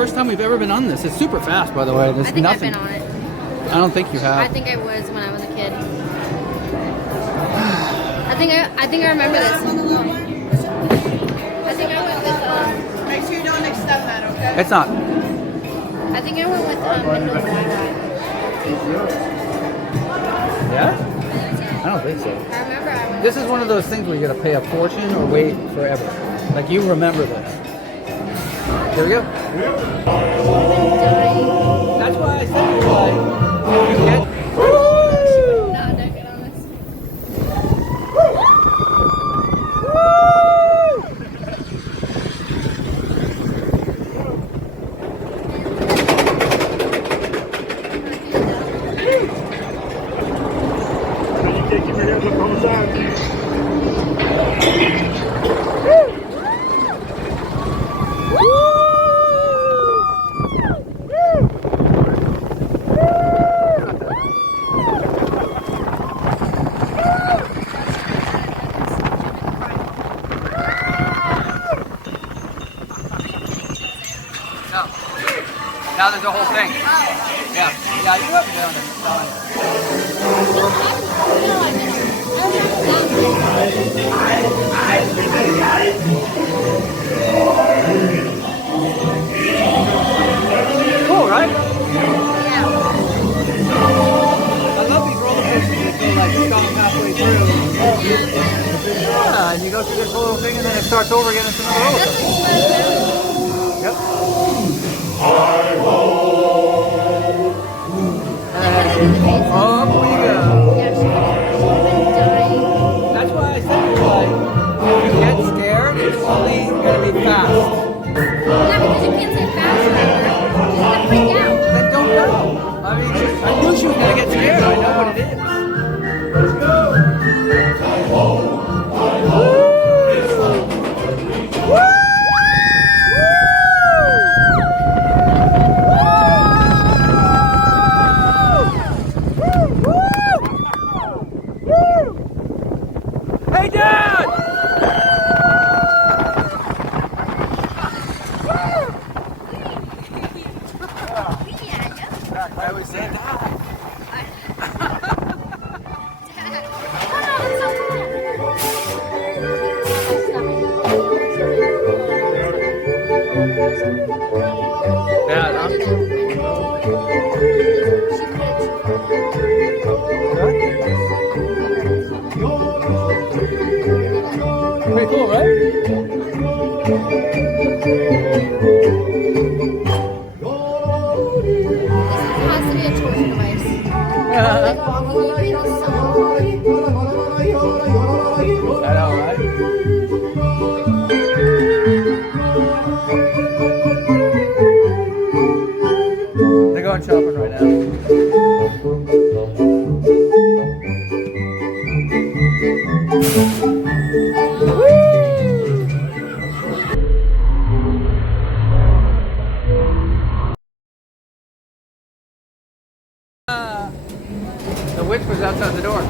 first time we've ever been on this. It's super fast, by the way. There's I think nothing. I've been on it. I don't think you have. I think I was when I was a kid. I think I remember this. I think I went with Make sure you don't extend that, okay? It's not. I think I went with Midnight Ride. Yeah? I don't think so. I remember I went. This is one of those things where you gotta pay a fortune or wait forever. Like you remember this. Here we go. That's why I said you like you get. No, don't get on this. No. Now there's a whole thing. Yeah. Yeah, you have down Cool, right? Yeah. I love these roller coasters that go like stop halfway through. Yeah, and you go through this little thing and then it starts over again. It's another roller coaster. Yep. Up we go. That's why I said like, if you get scared, it's only gonna be fast. Yeah, because you can't say fast forever. You're gonna freak out. Then don't go. I mean, I knew she was gonna get scared. I know what it is. Let's go. Hey, Dad! I always say that. Bad, huh? Pretty cool, right? Has to be a torture device. Like, when you read a song. I know, right? They're going shopping right now. The witch was outside the door.